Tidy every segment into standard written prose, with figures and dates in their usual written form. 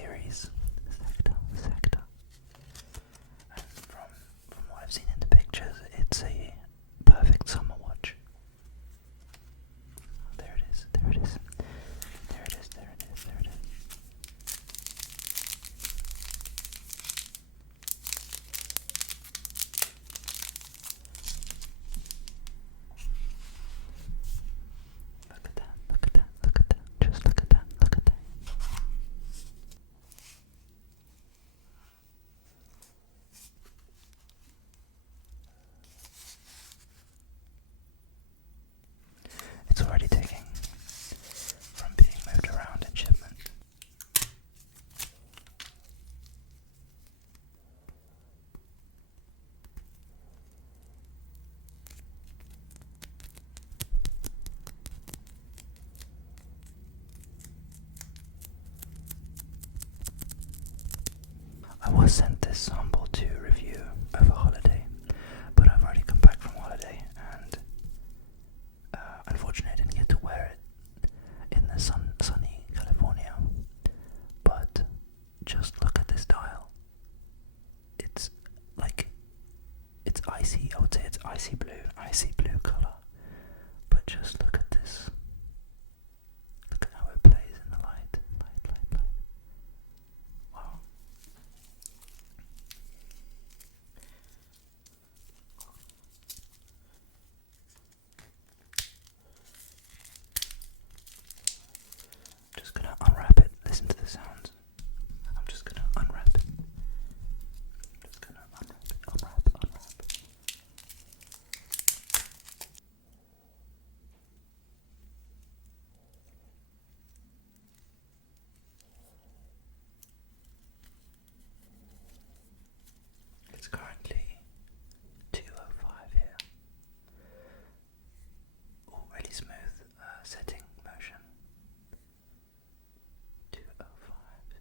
series. Sector. And from what I've seen in the pictures, it's a perfect summer watch. There it is. Look at that. Just look at that. It's already taking from being moved around in shipment. I was sent this sample to review over holiday, but I've already come back from holiday and unfortunately I didn't get to wear it in the sunny California. But just look at this dial. It's icy. I would say it's icy blue color. But just look at this. Look at how it plays in the light. Wow. Just gonna unwrap it. Listen to the sounds. I'm just gonna unwrap it. Unwrap. It's currently 2:05 here. Oh, really smooth setting motion. 2:05.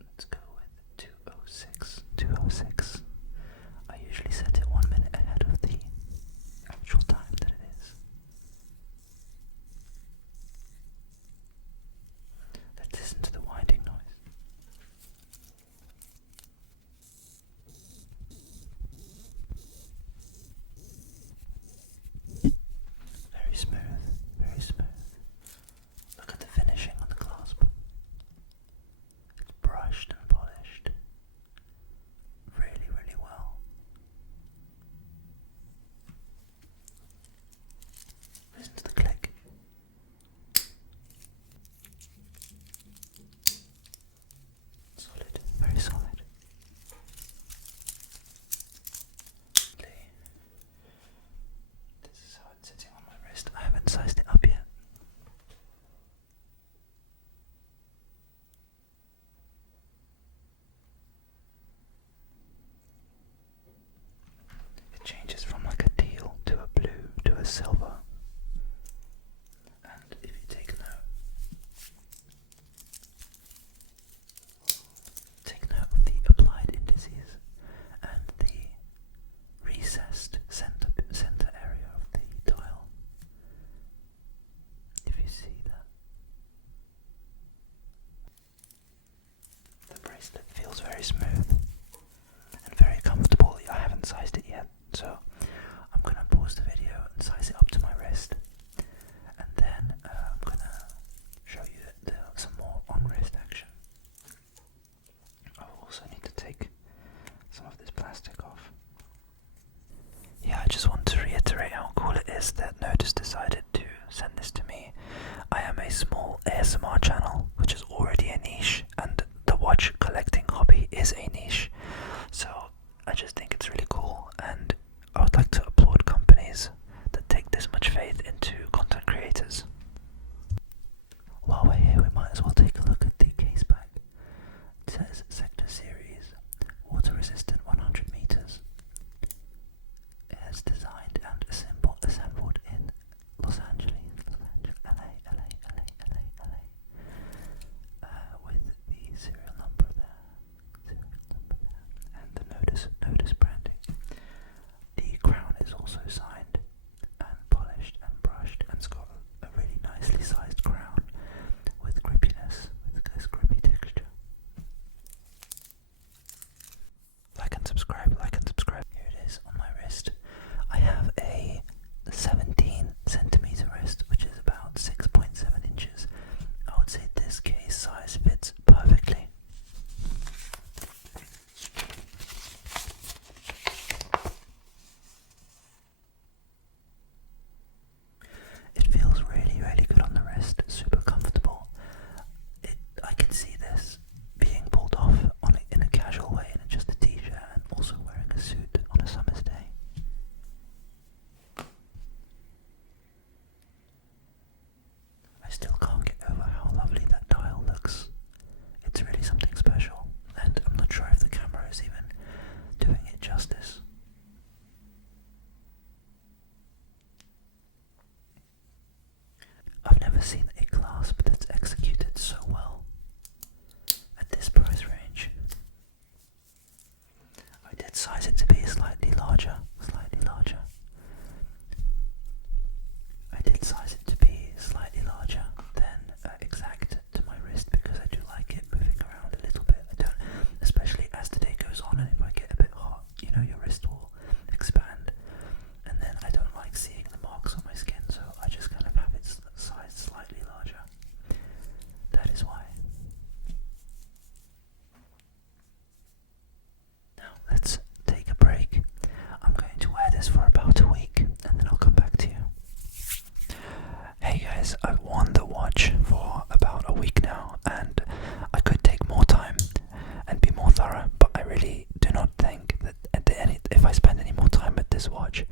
Let's go with 2:06. I usually set it 1 minute ahead of the actual time that it is. Let's listen to the winding noise. Very smooth. Look at the finishing on the clasp. It's brushed and polished really well. Listen to the click. Solid, very solid. This is how it's sitting on my wrist. I haven't sized it up yet. It changes from like a teal to a blue to a silver. And if you take note of the applied indices and the recessed center area of the dial. If you see that. The bracelet feels very smooth and very comfortable. I haven't sized it yet, so I'm going to pause the video and size it up to my wrist, and then I'm going to show you some more on-wrist action. I also need to take some of this plastic off. Yeah, I just want to reiterate how cool it is that Nodus decided to send this to me. I am a small ASMR channel, which is already a niche, and the watch collecting hobby is a niche. So I just think it's really cool, and I would like to applaud companies that take this much faith into content creators. While we're here, we might as well take a look at the case back. It says Sector Series, water resistant 100 meters. It is designed and assembled in Los Angeles, LA. did size it to be slightly larger. I did size it to be slightly larger than exact to my wrist because I do like it moving around a little bit. I don't, especially as the day goes on, and if I get a bit hot, you know, your wrist will expand, and then I don't like seeing the marks on my skin, so I just kind of have it sized slightly larger. That is why. Now let's take a break. I'm going to wear this for about a week and then I'll come back to you. Hey guys, I've worn the watch for about a week now and I could take more time and be more thorough, but I really do not think that if I spend any more time with this watch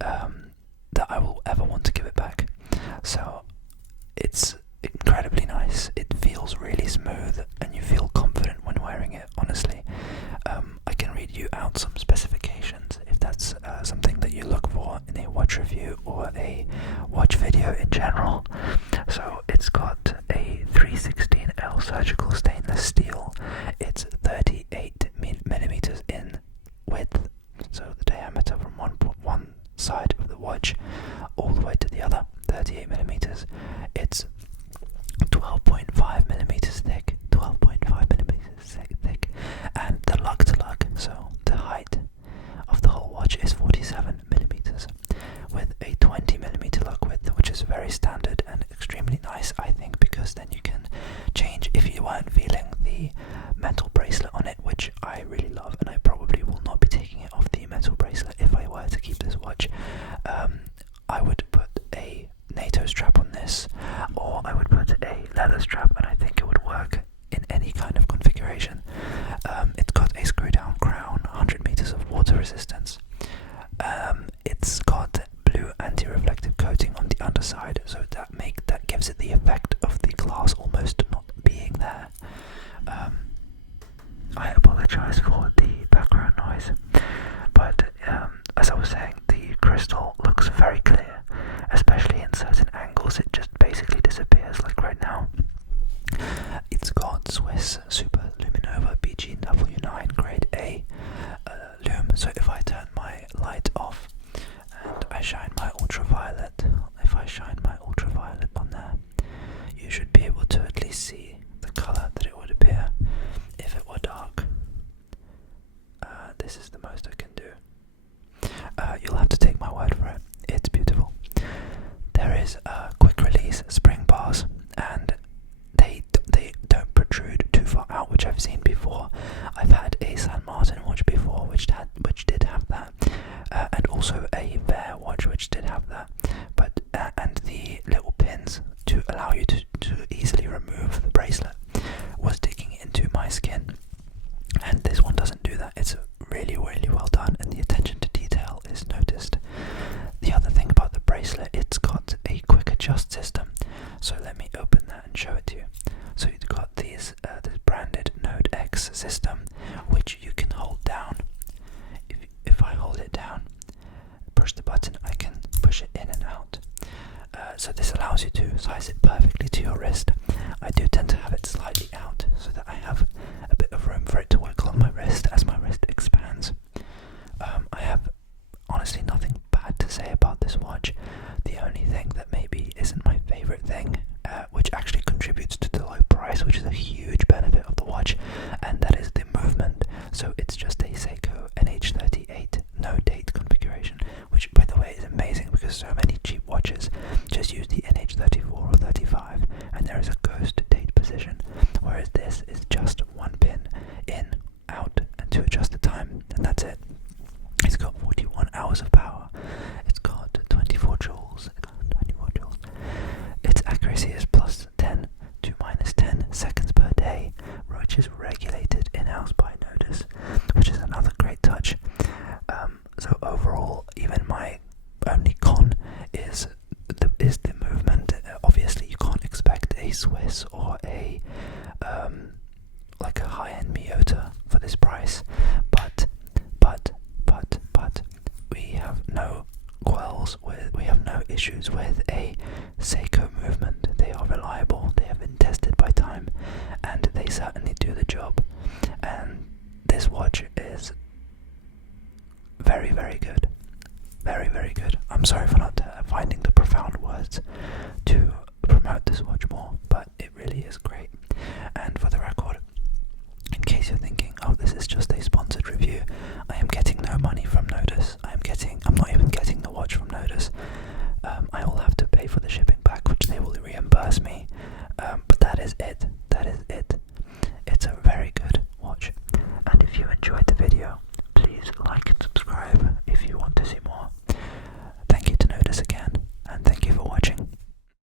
that I will ever want to give it back. So it's incredibly nice. It feels really smooth and you feel confident when wearing it, honestly. I can read you out some specifications if that's something that you look for in a watch review or a watch video in general. So it's got a 316L surgical stainless steel. It's 38 millimeters in width, so the diameter from one side of the watch all the way to the other, 38 millimeters. It's 12.5 millimeters thick, and the lug to lug, so the height of the whole watch is 47 millimeters, with a 20 millimeter lug width, which is very standard and extremely nice, I think, because then you can change if you weren't feeling the metal bracelet on it, which I really love, and I probably will not be taking it off the metal bracelet if I were to keep this watch. I would put a NATO strap on this, or I would put a leather strap, and I think it would work in any kind of configuration. It's got a screw down crown, 100 meters of water resistance. It's got blue anti-reflective coating on the underside, so that gives it the effect of the glass almost not being there. I apologize for the background noise, but as I was saying, the crystal looks very clear, especially in certain angles. It just basically disappears, like right now. It's got Swiss Super Luminova BGW9 grade A lume, so if I turn my light off and I shine my ultraviolet, on there, you should be able to at least see the colour that it would appear if it were dark. This is the most I can do. You'll have to take my word for it. It's beautiful. There is quick release spring bars, and they don't protrude too far out, which I've seen before. I've had a San Martin watch before which did have that, and also a Bear watch which did have that, but and the little pins to allow you to easily remove the bracelet was digging into my skin, and this one doesn't do that. It's really, really well done, and the attention to detail is noticed. The other thing about the bracelet, it's got a quick adjust system, so let me open that and show it to you. So you've got this branded Node X system, which you can hold down. If I hold it down, push the button, I can push it in and out. So this allows you to size it perfectly to your wrist. I do tend to have it slightly out so that I have a bit of room for it to wiggle on my wrist as my wrist expands. I have honestly nothing bad to say about this watch. The only thing that maybe isn't my favourite thing, which actually contributes to the low price, which is a huge benefit of the watch, and that is the movement. So it's just a Seiko NH38 no date configuration, which by the way is amazing because so many cheap watches just use the NH34 or 35 and there is a ghost date position, whereas this is just one pin in, out, and to adjust the time, and that's it. It's got 41 hours of power. It's got 24 joules. Its accuracy is plus 10 to minus 10 seconds per day, which is regulated in-house by Nodus, which is another great touch. So overall, even my only con is the movement. Obviously, you can't expect a Swiss or a like a high-end Miyota for this price, but we have no issues with a Seiko movement. They are reliable, they have been tested by time, and they certainly do the job. And this watch is very good. Very, very good. I'm sorry for not finding the profound words to promote this watch more, but it really is great.